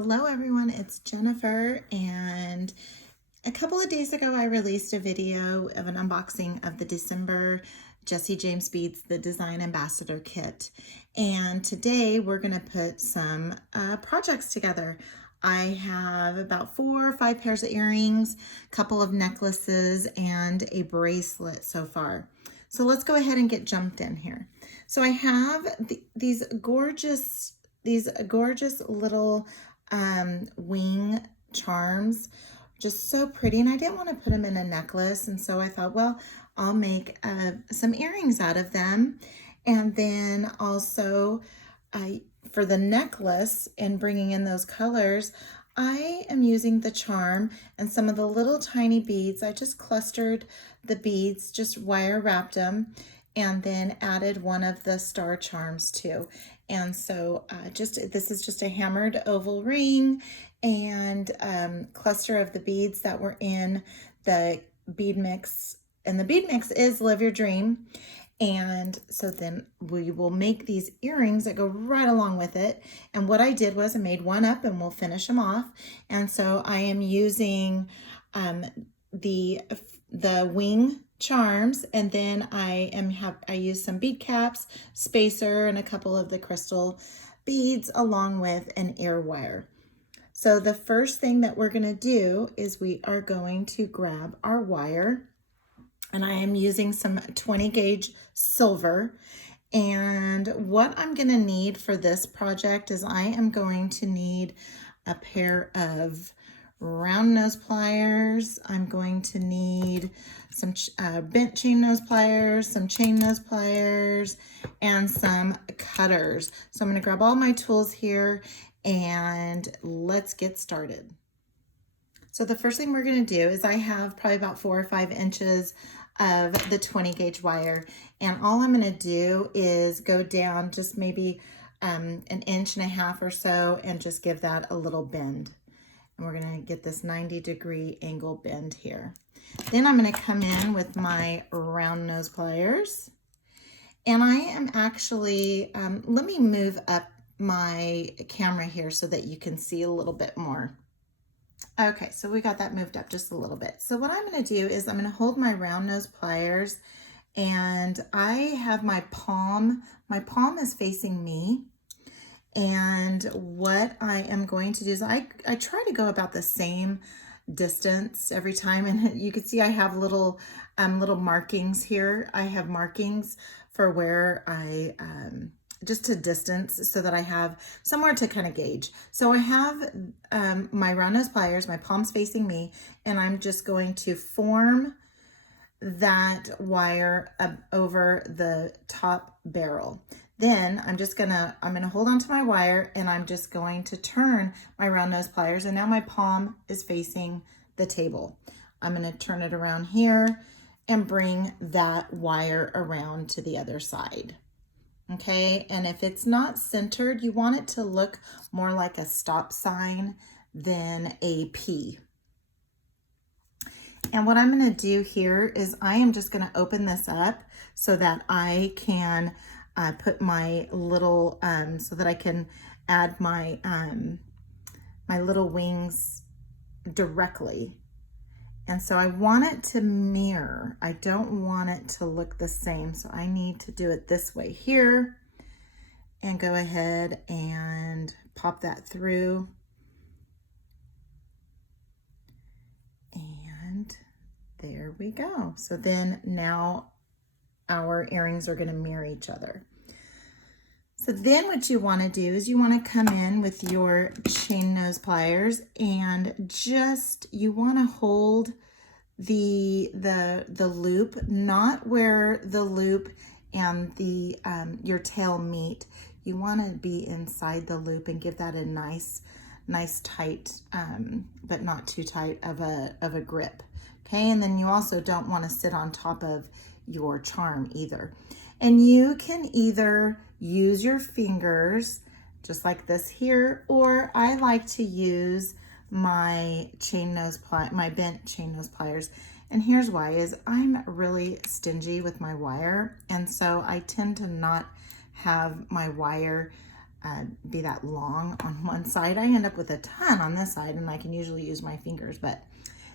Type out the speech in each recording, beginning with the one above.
Hello everyone, it's Jennifer, and a couple of days ago I released a video of an unboxing of the December Jesse James Beads, the Design Ambassador Kit. And today we're going to put some projects together. I have about 4 or 5 pairs of earrings, a couple of necklaces, and a bracelet so far. So let's go ahead and get jumped in here. So I have these gorgeous little wing charms, just so pretty, and I didn't want to put them in a necklace, and so I thought, well, I'll make some earrings out of them. And then also for the necklace and bringing in those colors, I am using the charm and some of the little tiny beads. I just clustered the beads, just wire wrapped them, and then added one of the star charms too. And so this is just a hammered oval ring and cluster of the beads that were in the bead mix. And the bead mix is Live Your Dream. And so then we will make these earrings that go right along with it. And what I did was I made one up and we'll finish them off. And so I am using the wing charms, and then I use some bead caps, spacer, and a couple of the crystal beads along with an ear wire. So the first thing that we're going to do is we are going to grab our wire, and I am using some 20 gauge silver. And what I'm going to need for this project is I am going to need a pair of round nose pliers. I'm going to need some bent chain nose pliers, some chain nose pliers, and some cutters. So I'm going to grab all my tools here and let's get started. So the first thing we're going to do is I have probably about 4 or 5 inches of the 20 gauge wire, and all I'm going to do is go down just maybe an 1.5 inches or so and just give that a little bend. And we're going to get this 90-degree angle bend here. Then I'm going to come in with my round nose pliers, and I am actually let me move up my camera here so that you can see a little bit more. Okay, so we got that moved up just a little bit. So what I'm going to do is I'm going to hold my round nose pliers, and I have my palm is facing me. And what I am going to do is I try to go about the same distance every time. And you can see I have little markings here. I have markings for where I just to distance so that I have somewhere to kind of gauge. So I have my round nose pliers, my palms facing me, and I'm just going to form that wire over the top barrel. Then I'm gonna hold on to my wire, and I'm just going to turn my round nose pliers, and now my palm is facing the table. I'm gonna turn it around here and bring that wire around to the other side. Okay, and if it's not centered, you want it to look more like a stop sign than a P. And what I'm going to do here is I am just going to open this up so that I can put my little, so that I can add my, my little wings directly. And so I want it to mirror. I don't want it to look the same. So I need to do it this way here and go ahead and pop that through. And there we go. So then now our earrings are going to mirror each other. So then what you want to do is you want to come in with your chain nose pliers, and just you want to hold the loop, not where the loop and the your tail meet. You want to be inside the loop and give that a nice tight, but not too tight of a grip. Okay, and then you also don't want to sit on top of your charm either. And you can either use your fingers just like this here, or I like to use my bent chain nose pliers. And here's why, is I'm really stingy with my wire, and so I tend to not have my wire be that long on one side. I end up with a ton on this side, and I can usually use my fingers, but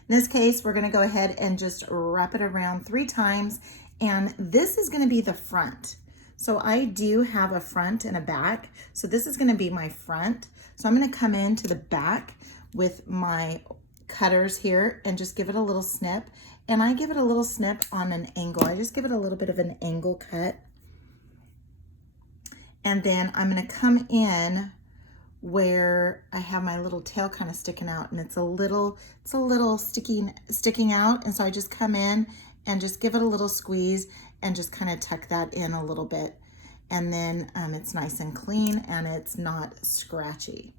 in this case, we're gonna go ahead and just wrap it around 3 times, and this is gonna be the front. So I do have a front and a back, so this is gonna be my front. So I'm gonna come into the back with my cutters here and just give it a little snip, and I give it a little snip on an angle. I just give it a little bit of an angle cut. And then I'm gonna come in where I have my little tail kind of sticking out, and it's a little sticking out. And so I just come in and just give it a little squeeze and just kind of tuck that in a little bit. And then it's nice and clean and it's not scratchy.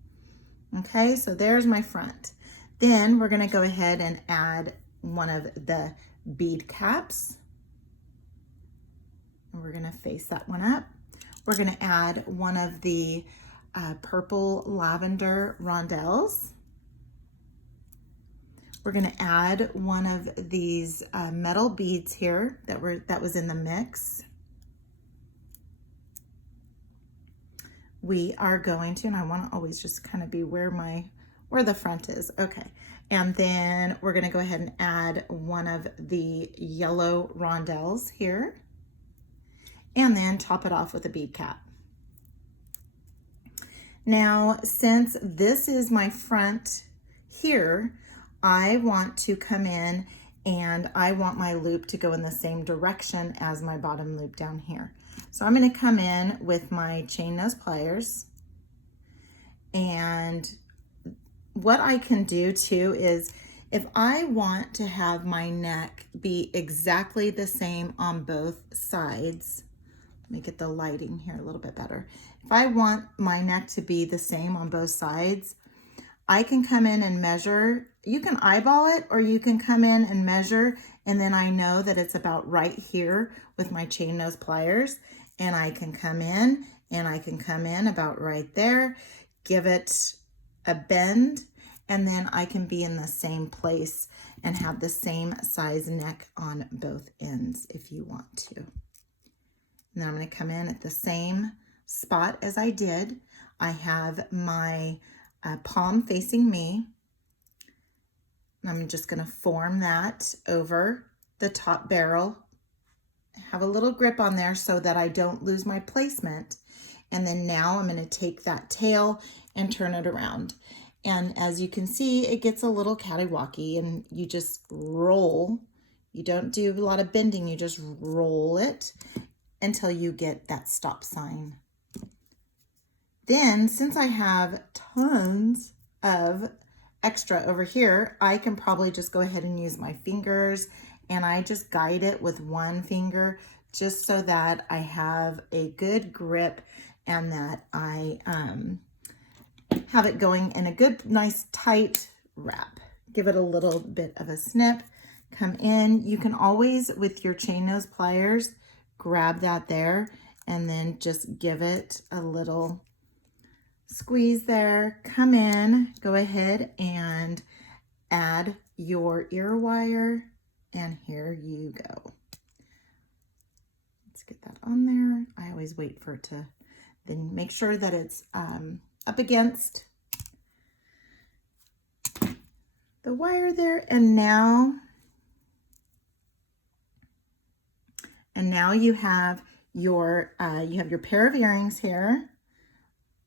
Okay, so there's my front. Then we're gonna go ahead and add one of the bead caps. And we're gonna face that one up. We're gonna add one of the purple lavender rondelles. We're gonna add one of these metal beads here that was in the mix. We are going to, and I wanna always just kind of be where the front is, okay. And then we're gonna go ahead and add one of the yellow rondelles here, and then top it off with a bead cap. Now, since this is my front here, I want to come in and I want my loop to go in the same direction as my bottom loop down here. So I'm going to come in with my chain nose pliers, and what I can do too is if I want to have my neck be exactly the same on both sides, let me get the lighting here a little bit better. If I want my neck to be the same on both sides, I can come in and measure. You can eyeball it, or you can come in and measure, and then I know that it's about right here with my chain nose pliers, and I can come in and I can come in about right there, give it a bend, and then I can be in the same place and have the same size neck on both ends if you want to. And then I'm going to come in at the same spot as I did. I have my palm facing me. I'm just going to form that over the top barrel. Have a little grip on there so that I don't lose my placement. And then now I'm going to take that tail and turn it around. And as you can see, it gets a little cattywacky, and you just roll. You don't do a lot of bending, you just roll it until you get that stop sign. Then, since I have tons of extra over here, I can probably just go ahead and use my fingers, and I just guide it with one finger just so that I have a good grip and that I have it going in a good, nice, tight wrap. Give it a little bit of a snip, come in. You can always, with your chain nose pliers, grab that there and then just give it a little squeeze there. Come in, go ahead and add your ear wire, and here you go. Let's get that on there. I always wait for it to, then make sure that it's up against the wire there. And now you have your pair of earrings here.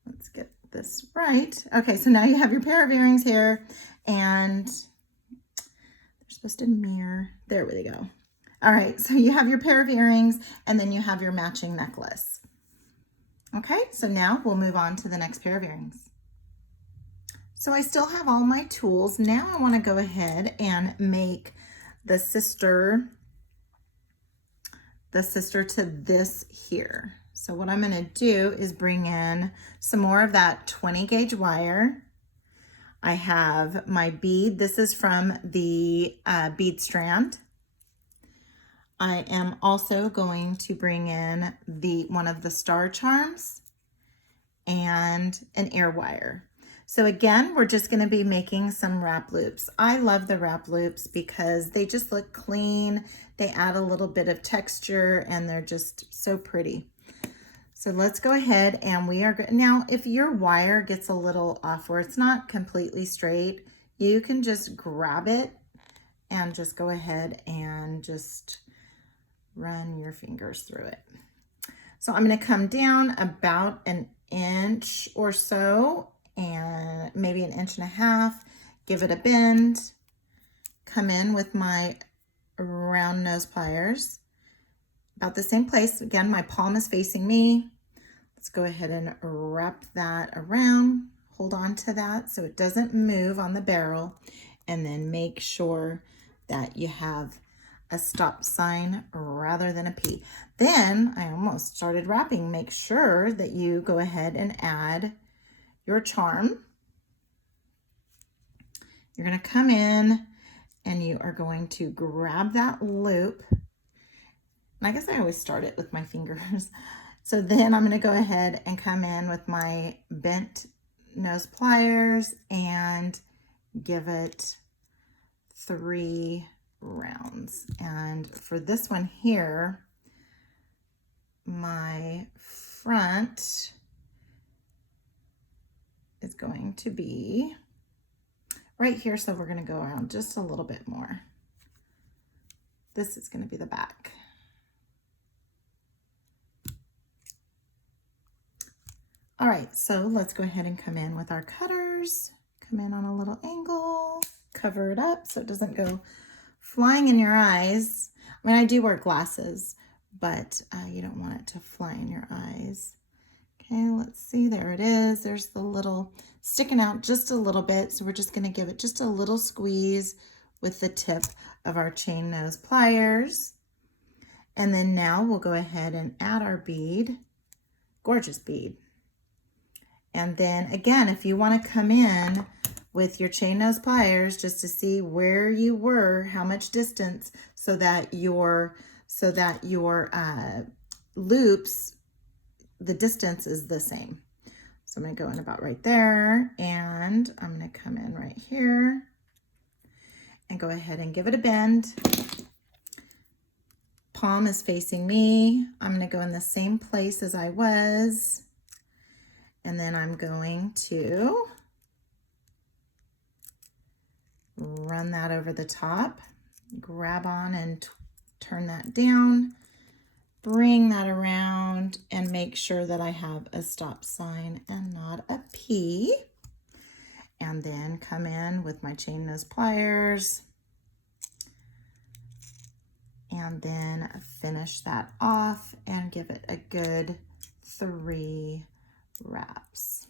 Let's get this right. Okay, so now you have your pair of earrings here, and they're supposed to mirror. There we go. All right, so you have your pair of earrings, and then you have your matching necklace. Okay, so now we'll move on to the next pair of earrings. So I still have all my tools. Now I want to go ahead and make the sister to this here. So what I'm going to do is bring in some more of that 20 gauge wire. I have my bead. This is from the bead Strand. I am also going to bring in one of the star charms and an ear wire. So again, we're just going to be making some wrap loops. I love the wrap loops because they just look clean. They add a little bit of texture and they're just so pretty. So let's go ahead and we are good. Now, if your wire gets a little off where it's not completely straight, you can just grab it and just go ahead and just run your fingers through it. So I'm going to come down about an inch or so, and maybe an inch and a half, give it a bend, come in with my round nose pliers, about the same place. Again, my palm is facing me. Let's go ahead and wrap that around, hold on to that so it doesn't move on the barrel, and then make sure that you have a stop sign rather than a P. Then I almost started wrapping. Make sure that you go ahead and add your charm. You're going to come in and you are going to grab that loop. And I guess I always start it with my fingers. So then I'm going to go ahead and come in with my bent nose pliers and give it 3 rounds. And for this one here, my front is going to be right here. So we're going to go around just a little bit more. This is going to be the back. All right, so let's go ahead and come in with our cutters. Come in on a little angle, cover it up so it doesn't go flying in your eyes. I mean, I do wear glasses, but you don't want it to fly in your eyes. Okay, let's see, there it is. There's the little sticking out just a little bit. So we're just gonna give it just a little squeeze with the tip of our chain nose pliers. And then now we'll go ahead and add our bead, gorgeous bead. And then again, if you want to come in with your chain nose pliers just to see where you were, how much distance, so that your loops, the distance is the same. So I'm going to go in about right there, and I'm going to come in right here and go ahead and give it a bend. Palm is facing me. I'm going to go in the same place as I was. And then I'm going to run that over the top, grab on and turn that down, bring that around, and make sure that I have a stop sign and not a P. And then come in with my chain nose pliers and then finish that off and give it a good 3 wraps.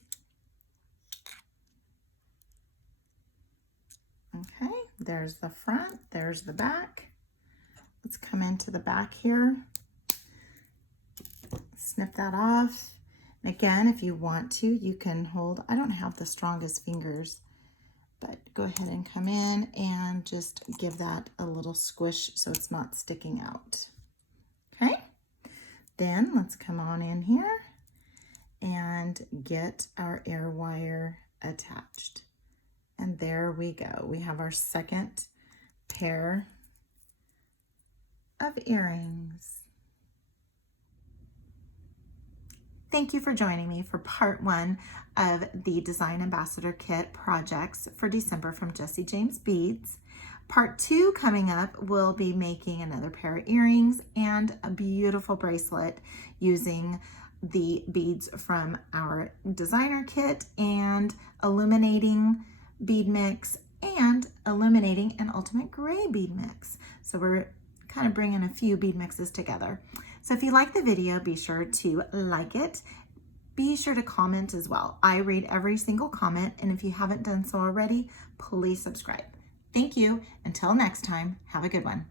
Okay, there's the front, there's the back. Let's come into the back here, snip that off. And again, if you want to, you can hold, I don't have the strongest fingers, but go ahead and come in and just give that a little squish so it's not sticking out. Okay, then let's come on in here and get our air wire attached. And there we go. We have our second pair of earrings. Thank you for joining me for part 1 of the Design Ambassador Kit projects for December from Jessie James Beads. Part 2 coming up, we'll be making another pair of earrings and a beautiful bracelet using the beads from our designer kit and Illuminating bead mix and Illuminating and Ultimate Grey bead mix. So we're kind of bringing a few bead mixes together. So if you like the video, be sure to like it. Be sure to comment as well. I read every single comment, and if you haven't done so already, please subscribe. Thank you. Until next time, have a good one.